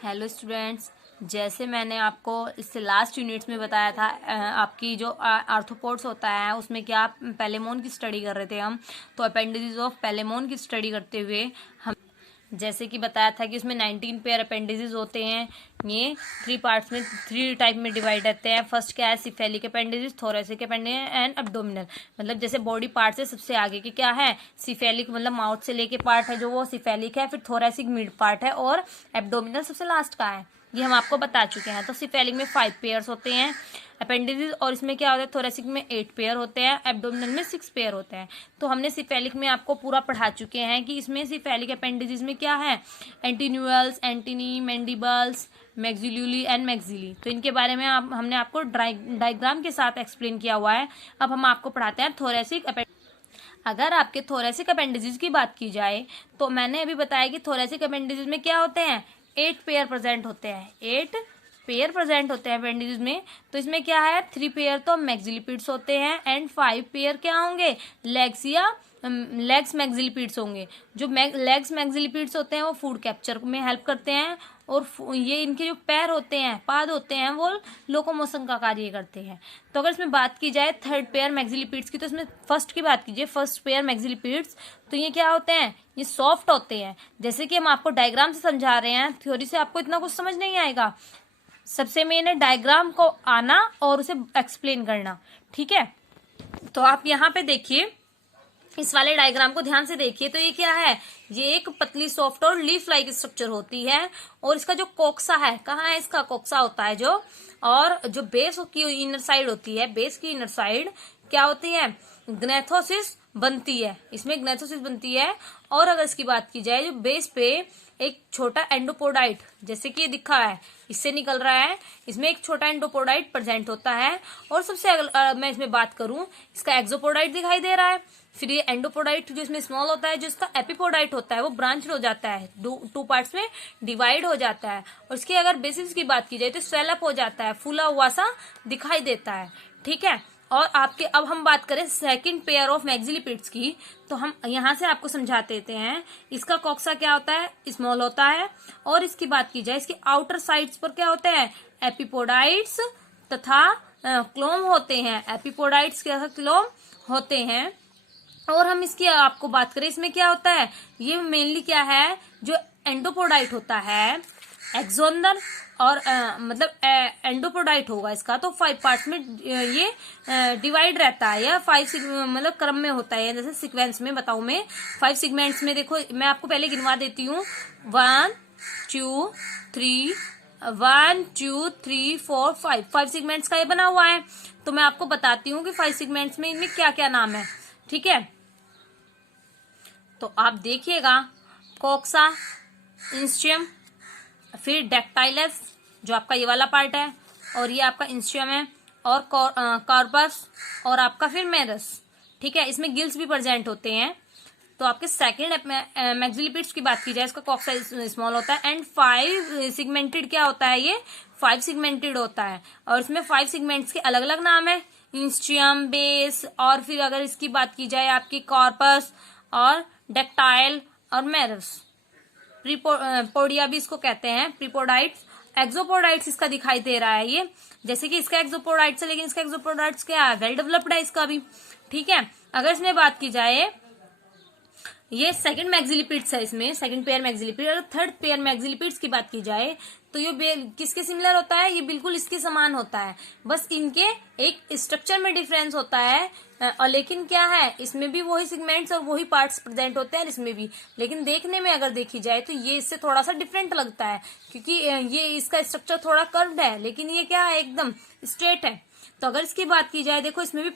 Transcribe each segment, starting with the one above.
Hello students, जैसे मैंने आपको इससे लास्ट यूनिट्स में बताया था आपकी जो आर्थ्रोपोड्स होता है उसमें क्या पेलेमोन की स्टडी कर रहे थे हम। तो अपेंडिसेस ऑफ पेलेमोन की स्टडी करते हुए हम जैसे कि बताया था कि उसमें 19 पेयर अपेंडिसेस होते हैं। ये 3 पार्ट्स में 3 टाइप में डिवाइड रहते हैं। फर्स्ट क्या है, cephalic appendices, thoracic appendices and abdominal. मतलब जैसे बॉडी पार्ट से सबसे आगे की क्या है, सिफेलिक मतलब माउथ से लेके पार्ट है जो वो सिफेलिक है, फिर थोरेसिक मिड पार्ट है और एब्डोमिनल सबसे लास्ट का है। ये हम आपको बता चुके हैं। तो सिफेलिक में 5 पेयर्स होते हैं अपेंडिसेस, और इसमें क्या होता है, थोरेसिक में 8 पेयर होते हैं, एब्डोमिनल में 6 पेयर होते हैं। तो हमने सिफेलिक में आपको पूरा पढ़ा चुके हैं कि इसमें सिफेलिक अपेंडिसेस में क्या है, antennules, antennae, mandibles, maxillary and maxillae. तो इनके बारे में हमने आपको डायग्राम के साथ एक्सप्लेन किया हुआ है। अब हम आपको पढ़ाते हैं थोरेसिक अपेंडिसेस। अगर आपके थोरेसिक अपेंडिसेस की बात की जाए तो मैंने अभी बताया कि थोरेसिक अपेंडिसेस में क्या होते हैं, 8 पेयर प्रेजेंट होते हैं। 8 पेयर प्रेजेंट होते हैं अपेंडिसेस में। तो इसमें क्या है, 3 पेयर तो मैक्सिलिपिड्स होते हैं एंड 5 पेयर क्या होंगे, लेग्स या लेग्स मैक्सिलिपिड्स होंगे। जो लेग्स मैक्सिलिपिड्स होते हैं वो फूड कैप्चर में हेल्प करते हैं, और ये इनके जो पैर होते हैं, पाद होते हैं, वो लोकोमोशन का कार्य करते हैं। तो अगर इसमें बात की जाए थर्ड पेयर मैक्सिलिपिड्स की, तो इसमें फर्स्ट की बात कीजिए, फर्स्ट पेयर मैक्सिलिपिड्स, तो ये क्या होते हैं, ये सॉफ्ट होते हैं। जैसे कि हम आपको डायग्राम से समझा रहे हैं, थ्योरी से आपको इतना कुछ समझ नहीं आएगा। सबसे मेन है डायग्राम को आना और उसे एक्सप्लेन करना, ठीक है। तो आप यहाँ पे देखिए, इस वाले डायग्राम को ध्यान से देखिए। तो ये क्या है, ये एक पतली सॉफ्ट और लीफ लाइक स्ट्रक्चर होती है, और इसका जो कोक्सा है, कहाँ है इसका कोक्सा होता है जो, और जो बेस की इनर साइड होती है, बेस की इनर साइड क्या होती है, ग्नेथोसिस बनती है, इसमें ग्नेथोसिस बनती है। और अगर इसकी बात की जाए, जो बेस पे एक छोटा एंडोपोडाइट, जैसे कि ये दिखा है, इससे निकल रहा है, इसमें एक छोटा एंडोपोडाइट प्रेजेंट होता है। और सबसे मैं इसमें बात करूं, इसका एक्सोपोडाइट दिखाई दे रहा है। फिर ये एंडोपोडाइट जो इसमें स्मॉल होता है, जो इसका एपिपोडाइट होता है, वो ब्रांच हो जाता है, 2 पार्ट्स में डिवाइड हो जाता है। और इसकी अगर बेसिस की बात की जाए तो स्वेलअप हो जाता है, फूला हुआ सा दिखाई देता है, ठीक है। और आपके अब हम बात करें सेकंड पेयर ऑफ मैक्सिलिपिड्स की, तो हम यहां से आपको समझा देते हैं। इसका कोक्सा क्या होता है, स्मॉल होता है। और इसकी बात की जाए, इसकी आउटर साइड्स पर क्या होते हैं, एपिपोडाइट्स तथा क्लोम होते हैं। एपिपोडाइट्स क्या क्लोम होते हैं। और हम इसकी आपको बात करें, इसमें क्या होता है, ये मेनली क्या है, जो एंडोपोडाइट होता है, एक्सोंदर और मतलब एंडोपोडाइट होगा इसका, तो 5 पार्ट्स में ये डिवाइड रहता है, या 5 मतलब क्रम में होता है, जैसे सीक्वेंस में बताऊं मैं, 5 सेगमेंट्स में। देखो मैं आपको पहले गिनवा देती हूँ, 1 2 3 1 2 3 4 5 सेगमेंट्स का ये बना हुआ है। तो मैं आपको बताती हूँ कि 5 सेगमेंट्स में इनमें क्या क्या नाम है, ठीक है। तो आप देखिएगा, कोक्सा, इंस्ट्रियम, फिर डेक्टाइलस जो आपका ये वाला पार्ट है, और ये आपका इंस्ट्रियम है, और कॉर्पस, और आपका फिर मेरस, ठीक है। इसमें गिल्स भी प्रेजेंट होते हैं। तो आपके सेकंड मैक्सिलिपिड्स की बात की जाए, इसका कोक्सा स्मॉल होता है एंड 5 सिगमेंटेड क्या होता है, ये 5 सिगमेंटेड होता है। और इसमें 5 सिगमेंट्स के अलग अलग नाम है, इंस्ट्रियम, बेस, और फिर अगर इसकी बात की जाए आपकी कॉर्पस और डेक्टाइल और मेरस। प्रीपोडिया भी इसको कहते हैं, प्रीपोडाइट्स। एक्सोपोडाइट्स इसका दिखाई दे रहा है ये, जैसे कि इसका एक्सोपोडाइट्स है, लेकिन इसका एक्सोपोडाइट्स क्या है, वेल डेवलप्ड है इसका भी, ठीक है। अगर इसमें बात की जाए, ये सेकंड मैक्सिलिपिड्स है, इसमें सेकंड पेयर मैक्सिलिपिड। और थर्ड पेयर मैक्सिलिपिड्स की बात की जाए तो ये किसके सिमिलर होता है, ये बिल्कुल इसके समान होता है, बस इनके एक स्ट्रक्चर में डिफरेंस होता है। और लेकिन क्या है, इसमें भी वही सेगमेंट्स और वही पार्ट्स प्रेजेंट होते हैं, इसमें भी। लेकिन देखने में अगर देखी जाए तो ये इससे थोड़ा सा डिफरेंट लगता है, क्योंकि ये इसका स्ट्रक्चर थोड़ा कर्व्ड है, लेकिन ये क्या है, एकदम स्ट्रेट है। तो अगर इसकी बात की जाए, देखो इसमें भी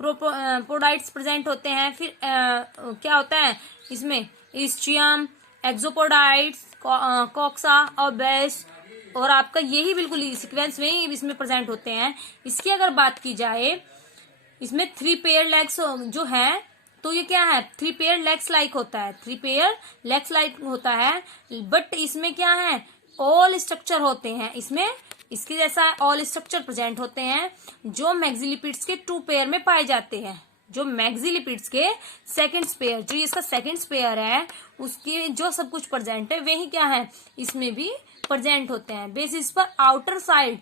प्रोपोडाइट्स प्रेजेंट होते हैं। फिर क्या होता है इसमें, इस्ट्रियम, एक्सोपोडाइट्स, कोक्सा और बेस, और आपका यही बिल्कुल सीक्वेंस में ही इसमें प्रेजेंट होते हैं। इसकी अगर बात की जाए, इसमें 3 पेयर लेग्स जो है, तो ये क्या है, 3 पेयर लेग्स लाइक होता है, 3 पेयर लेग्स लाइक होता है। बट इसमें क्या है, ऑल स्ट्रक्चर होते हैं, इसमें इसके जैसा ऑल स्ट्रक्चर प्रेजेंट होते हैं, जो मैक्सिलिपिड्स के 2 पेयर में पाए जाते हैं, जो मैक्सिलिपिड्स के सेकंड स्पेयर, जो इसका सेकंड स्पेयर है, उसके जो सब कुछ प्रेजेंट है वही क्या है इसमें भी प्रेजेंट होते हैं। बेसिस पर आउटर साइड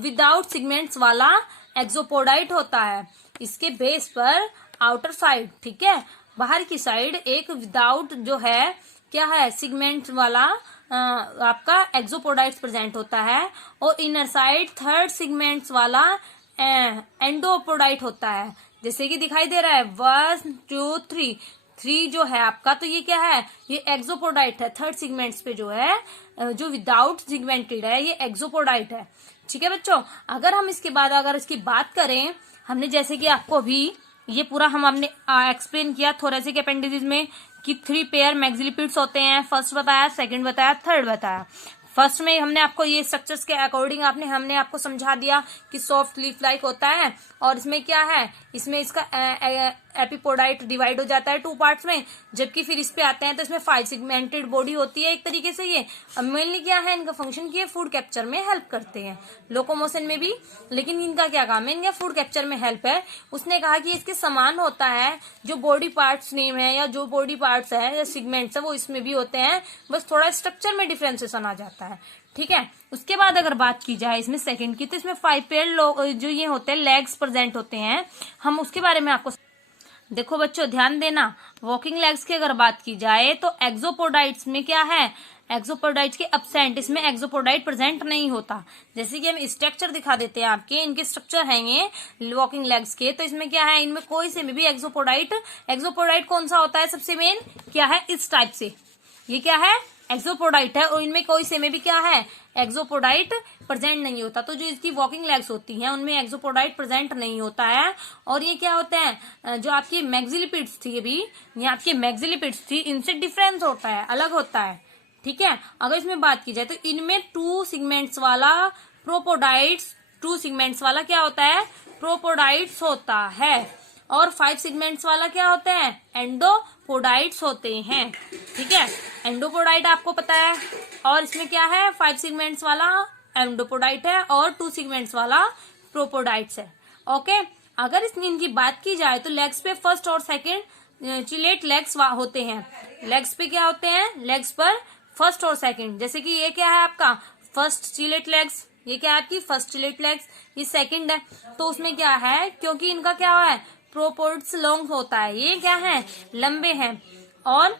विदाउट सिगमेंट्स वाला एक्सोपोडाइट होता है। इसके बेस पर आउटर साइड, ठीक है, बाहर की साइड एक विदाउट जो है क्या है सिगमेंट वाला आपका एक्सोपोडाइट्स प्रेजेंट होता है, और इनर साइड थर्ड सिगमेंट्स वाला एंडोपोडाइट होता है। जैसे कि दिखाई दे रहा है 1 2 3 जो है आपका, तो ये क्या है, ये एक्सोपोडाइट है। थर्ड सिगमेंट्स पे जो है जो विदाउट सिगमेंटेड है ये एक्सोपोडाइट है। ठीक है बच्चों, अगर हम इसके बाद अगर इसकी बात करें, हमने जैसे कि आपको अभी ये पूरा हमने एक्सप्लेन किया थोरेसिक अपेंडिसेस में कि 3 पेयर मैक्सिलिपिड्स होते हैं। फर्स्ट बताया, सेकंड बताया, थर्ड बताया। फर्स्ट में हमने आपको ये स्ट्रक्चर्स के अकॉर्डिंग हमने आपको समझा दिया कि सॉफ्ट लीफ लाइक होता है, और इसमें क्या है, इसमें इसका एपिपोडाइट डिवाइड हो जाता है 2 पार्ट्स में। जबकि फिर इस पे आते हैं तो इसमें 5 सेगमेंटेड बॉडी होती है एक तरीके से। ये अब मेनली क्या है इनका फंक्शन की फूड कैप्चर में हेल्प करते हैं, लोकोमोशन में भी, लेकिन इनका क्या काम है, इनका फूड कैप्चर में हेल्प है। उसने कहा कि इसके समान होता है जो बॉडी पार्ट्स नेम है या जो बॉडी पार्ट्स है या सिगमेंट्स है वो इसमें भी होते हैं, बस थोड़ा स्ट्रक्चर में डिफरेंशिएशन आ जाता है। ठीक है, उसके बाद अगर बात की जाए इसमें सेकंड की, तो इसमें 5 पेयर जो ये होते हैं लेग्स प्रेजेंट होते हैं। हम उसके बारे में आपको देखो बच्चों ध्यान देना, वॉकिंग लेग्स की अगर बात की जाए तो एक्सोपोडाइट्स में क्या है, एक्सोपोडाइट्स के एब्सेंट, इसमें एक्सोपोडाइट प्रेजेंट नहीं होता। जैसे कि हम स्ट्रक्चर दिखा देते हैं आपके, इनके स्ट्रक्चर हैं ये वॉकिंग लेग्स के, तो इसमें क्या है, इनमें कोई से में भी एक्सोपोडाइट कौन सा होता है सबसे मेन, क्या है, इस टाइप से, ये क्या है एक्सोपोडाइट है, और इनमें कोई से में भी क्या है एक्सोपोडाइट प्रेजेंट नहीं होता। तो जो इसकी वॉकिंग लेग्स होती हैं उनमें एक्सोपोडाइट प्रेजेंट नहीं होता है। और ये क्या होते हैं, जो आपकी मैक्सिलिपिड्स थी, अभी ये आपकी मैक्सिलिपिड्स थी, इनसे डिफरेंस होता है, अलग होता है। ठीक है, अगर इसमें बात की जाए तो इनमें 2 सिगमेंट्स वाला प्रोपोडाइट्स, 2 सिगमेंट्स वाला क्या होता है, प्रोपोडाइट्स होता है, और 5 सिगमेंट्स वाला क्या होते हैं, एंडोपोडाइट्स होते हैं। ठीक है, एंडोपोडाइट आपको पता है, और इसमें क्या है 5 सिगमेंट्स वाला एंडोपोडाइट है और 2 सिगमेंट्स वाला प्रोपोडाइट्स है। ओके, अगर इनकी बात की जाए तो लेग्स पे फर्स्ट और सेकंड चिलेट लेग्स होते हैं। लेग्स पे क्या होते हैं, लेग्स पर फर्स्ट और सेकंड, जैसे कि ये क्या है आपका फर्स्ट चिलेट लेग्स, ये क्या है आपकी फर्स्ट चिलेट लेग्स, ये सेकंड है। तो उसमें क्या है, क्योंकि इनका क्या है प्रोपोड्स लॉन्ग होता है, ये क्या है लंबे हैं, और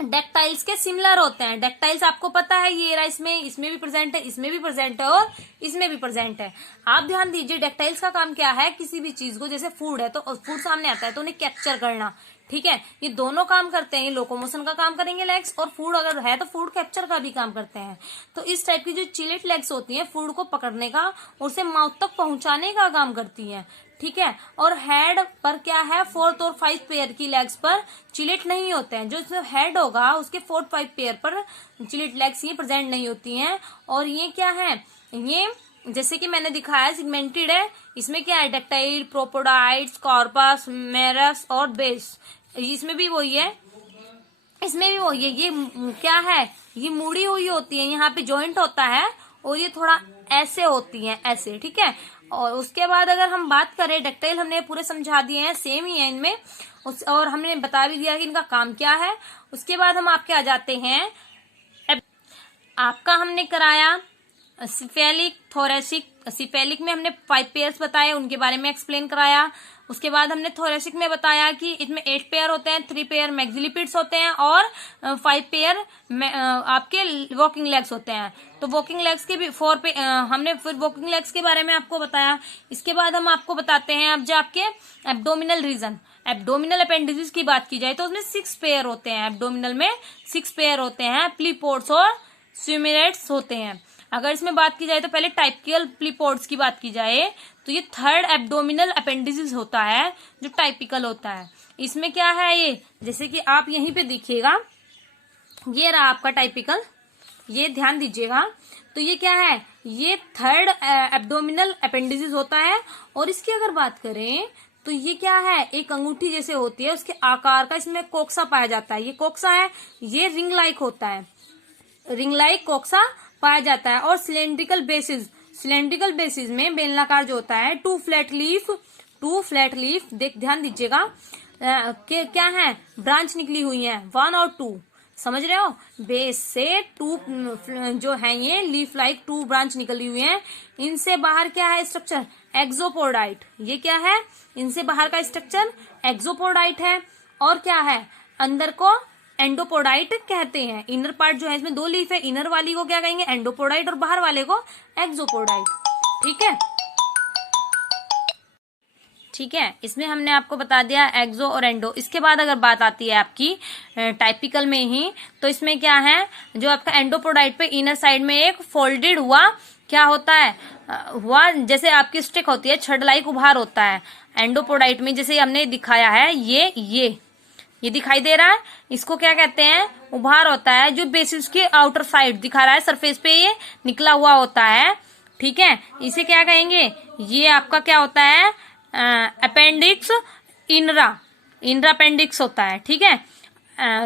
डेक्टाइल्स के सिमिलर होते हैं। डेक्टाइल्स आपको पता है ये रहा, इसमें भी प्रेजेंट है, इसमें भी प्रेजेंट है, और इसमें भी प्रेजेंट है। आप ध्यान दीजिए, डेक्टाइल्स का काम क्या है, किसी भी चीज को, जैसे फूड है तो फूड सामने आता है तो उन्हें कैप्चर करना। ठीक है, ये दोनों काम करते हैं, ये लोकोमोशन का काम करेंगे लेग्स, और फूड अगर है तो फूड कैप्चर का भी काम करते हैं। तो इस टाइप की जो चिलेट लेग्स होती हैं फूड को पकड़ने का और उसे माउथ तक पहुंचाने का काम करती हैं। ठीक है, और हेड पर क्या है 4th और 5th पेयर की लेग्स पर चिलेट नहीं होते हैं। जो हेड होगा उसके 4th 5th पेयर पर चिलेट लेग्स ये प्रेजेंट नहीं होती हैं। और ये क्या है, ये जैसे कि मैंने दिखाया सिगमेंटेड है, इसमें क्या है डेक्टाइल, प्रोपोडाइट्स, कॉर्पस, मेरस और बेस, इसमें भी वही है, इसमें भी वही है। ये क्या है, ये मुड़ी हुई होती है, यहाँ पे जॉइंट होता है, और ये थोड़ा ऐसे होती है, ऐसे। ठीक है, और उसके बाद अगर हम बात करें डेक्टाइल, हमने पूरे समझा दिए हैं, सेम ही है इनमें, और हमने बता भी दिया कि इनका काम क्या है। उसके बाद हम आपके आ जाते हैं, आपका हमने कराया सिफेलिक, थोरेसिक। सिफेलिक में हमने 5 पेयर्स बताए, उनके बारे में एक्सप्लेन कराया। उसके बाद हमने थोरेसिक में बताया कि इसमें 8 पेयर होते हैं, 3 पेयर मैक्सिलिपिड्स होते हैं, और 5 पेयर आपके वॉकिंग लेग्स होते हैं। तो वॉकिंग लेग्स के भी 4 पे हमने फिर वॉकिंग लेग्स के बारे में आपको बताया। इसके बाद हम आपको बताते हैं अब जो आपके एब्डोमिनल रीजन, एब्डोमिनल अपेंडिसेस की बात की जाए तो उसमें 6 पेयर होते हैं, एब्डोमिनल में 6 पेयर होते हैं, प्लीपोड्स और स्यूमिरेट्स होते हैं। अगर इसमें बात की जाए तो पहले टाइपिकल प्लीपोड्स की बात की जाए तो ये 3rd एब्डोमिनल अपेंडिसेस होता है जो टाइपिकल होता है। इसमें क्या है, ये जैसे कि आप यहीं पे देखिएगा, ये रहा आपका टाइपिकल, ये ध्यान दीजिएगा। तो ये क्या है, ये 3rd एब्डोमिनल अपेंडिसेस होता है। और इसकी अगर बात करें तो ये क्या है, एक अंगूठी जैसे होती है, उसके आकार का इसमें कोक्सा पाया जाता है। ये कोक्सा है, ये रिंग लाइक होता है, रिंग लाइक कोक्सा पाया जाता है। और सिलेंड्रिकल बेसिस में बेलनाकार जो होता है, 2 फ्लैट लीफ 2 फ्लैट लीफ, ध्यान दीजिएगा क्या है, ब्रांच निकली हुई है 1 और 2, समझ रहे हो, बेस से 2 जो है ये लीफ लाइक 2 ब्रांच निकली हुई है। इनसे बाहर क्या है स्ट्रक्चर, एक्सोपोडाइट। ये क्या है, इनसे बाहर का स्ट्रक्चर एक्सोपोडाइट है, और क्या है अंदर को एंडोपोडाइट कहते हैं। इनर पार्ट जो है इसमें 2 लीफ है, इनर वाली को क्या कहेंगे एंडोपोडाइट और बाहर वाले को एक्सोपोडाइट। ठीक है, ठीक है, इसमें हमने आपको बता दिया एक्सो और एंडो। इसके बाद अगर बात आती है आपकी टाइपिकल में ही, तो इसमें क्या है, जो आपका एंडोपोडाइट पे इनर साइड में एक फोल्डेड हुआ क्या होता है, हुआ जैसे आपकी स्टिक होती है, छड़ लाइक उभार होता है। एंडोपोडाइट में जैसे हमने दिखाया है, ये दिखाई दे रहा है, इसको क्या कहते हैं, उभार होता है, जो बेसिस की आउटर साइड दिखा रहा है, सरफेस पे ये निकला हुआ होता है। ठीक है, इसे क्या कहेंगे, ये आपका क्या होता है, अपेंडिक्स इनरा अपेंडिक्स होता है। ठीक है,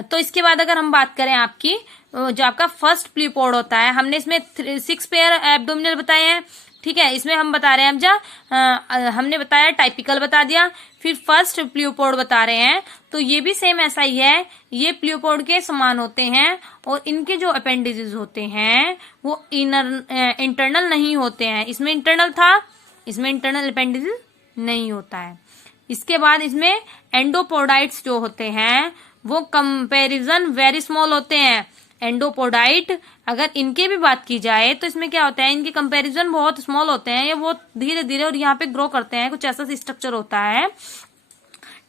तो इसके बाद अगर हम बात करें आपकी जो आपका फर्स्ट प्लीपोड होता है, हमने इसमें 6 पेयर एब्डोमिनल बताए हैं। ठीक है, इसमें हम बता रहे हैं, हमने बताया टाइपिकल बता दिया, फिर फर्स्ट प्लीपोड बता रहे हैं। तो ये भी सेम ऐसा ही है, ये प्लीपोड के समान होते हैं, और इनके जो अपेंडिजेस होते हैं वो इंटरनल नहीं होते हैं। इसमें इंटरनल था, इसमें इंटरनल अपेंडिजेस नहीं होता है। इसके बाद इसमें एंडोपोडाइट्स जो होते हैं वो कंपैरिजन वेरी स्मॉल होते हैं। एंडोपोडाइट अगर इनके भी बात की जाए तो इसमें क्या होता है, इनके कंपैरिजन बहुत स्मॉल होते हैं, ये बहुत धीरे धीरे और यहाँ पे ग्रो करते हैं, कुछ ऐसा स्ट्रक्चर होता है।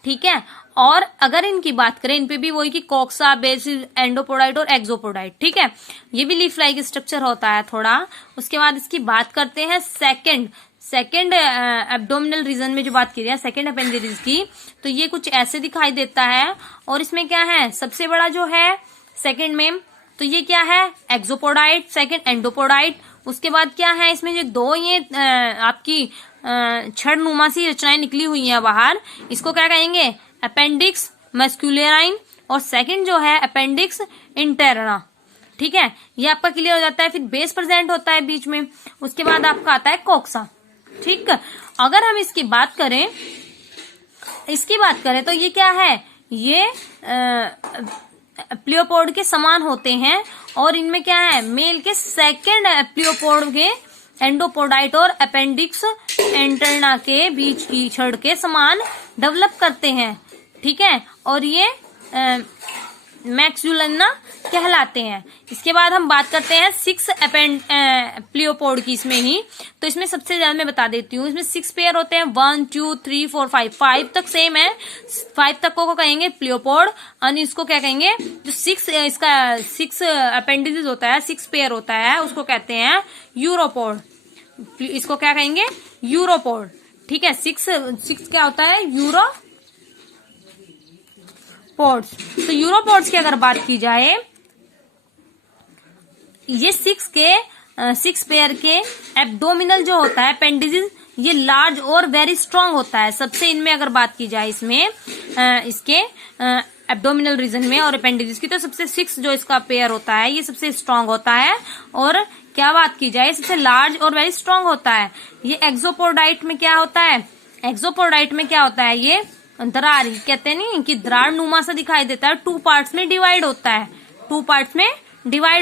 ठीक है, और अगर इनकी बात करें, इन पे भी वही की कोक्सा, बेसिस, एंडोपोडाइट और एक्सोपोडाइट। ठीक है, ये भी लीफ लाइक स्ट्रक्चर होता है थोड़ा। उसके बाद इसकी बात करते हैं सेकेंड एब्डोमिनल रीजन में जो बात की है सेकेंड अपेंडिज की, तो ये कुछ ऐसे दिखाई देता है। और इसमें क्या है, सबसे बड़ा जो है सेकेंड में, तो ये क्या है एक्सोपोडाइट, सेकेंड एंडोपोडाइट। उसके बाद क्या है, इसमें जो 2 ये आपकी छड़ नुमा सी रचनाएं निकली हुई हैं बाहर, इसको क्या कहेंगे अपेंडिक्स मस्कुलेराइन, और सेकेंड जो है अपेंडिक्स इंटरना। ठीक है, ये आपका क्लियर हो जाता है। फिर बेस प्रेजेंट होता है बीच में, उसके बाद आपका आता है कोक्सा। ठीक, अगर हम इसकी बात करें तो ये क्या है, ये प्लियोपोड के समान होते हैं, और इनमें क्या है, मेल के सेकेंड प्लियोपोड के एंडोपोडाइट और अपेंडिक्स इंटरना के बीच की छड़ के समान डेवलप करते हैं। ठीक है, और ये मैक्सुलना कहलाते हैं। इसके बाद हम बात करते हैं 6 प्लियोपोड की इसमें ही, तो इसमें सबसे ज्यादा मैं बता देती हूँ, इसमें 6 पेयर होते हैं, 1 2 3 4 5 तक सेम है। 5 तक को कहेंगे प्लियोपोड, और इसको क्या कहेंगे, जो 6 अपेंडिसेस होता है, 6 पेयर होता है, उसको कहते हैं यूरोपोड। इसको क्या कहेंगे यूरोपोड। ठीक है, 6 क्या होता है यूरोपोड्स। तो यूरोपोड्स की अगर बात की जाए, ये 6 पेयर के एब्डोमिनल जो होता है अपेंडिसेस, ये लार्ज और वेरी स्ट्रांग होता है। सबसे इनमें अगर बात की जाए इसमें इसके एब्डोमिनल रीजन में और अपेंडिसेस की, तो सबसे 6 जो इसका पेयर होता है ये सबसे स्ट्रांग होता है। और क्या बात की जाए, सबसे लार्ज और वेरी स्ट्रांग होता है। ये एक्सोपोडाइट में क्या होता है, ये दरार कहते हैं नहीं कि दरार नुमा सा दिखाई देता है, 2 पार्ट्स में डिवाइड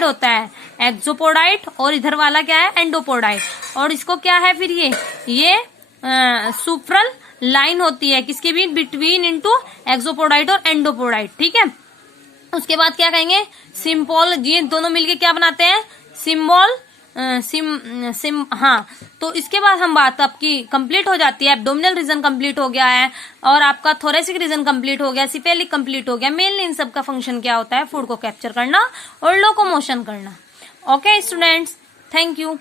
होता है, एक्सोपोडाइट, और इधर वाला क्या है एंडोपोडाइट। और इसको क्या है फिर ये सुप्रल लाइन होती है किसके बीच, बिटवीन इनटू एक्सोपोडाइट और एंडोपोडाइट। ठीक है, उसके बाद क्या कहेंगे सिंबल, ये दोनों मिलके क्या बनाते हैं सिंबल, हाँ। तो इसके बाद हम बात आपकी कंप्लीट हो जाती है, एब्डोमिनल रीजन कंप्लीट हो गया है, और आपका थोरेसिक रीजन कंप्लीट हो गया, सिफेलिक कंप्लीट हो गया। मेनली इन सब का फंक्शन क्या होता है, फूड को कैप्चर करना और लोकोमोशन करना। Okay students, thank you.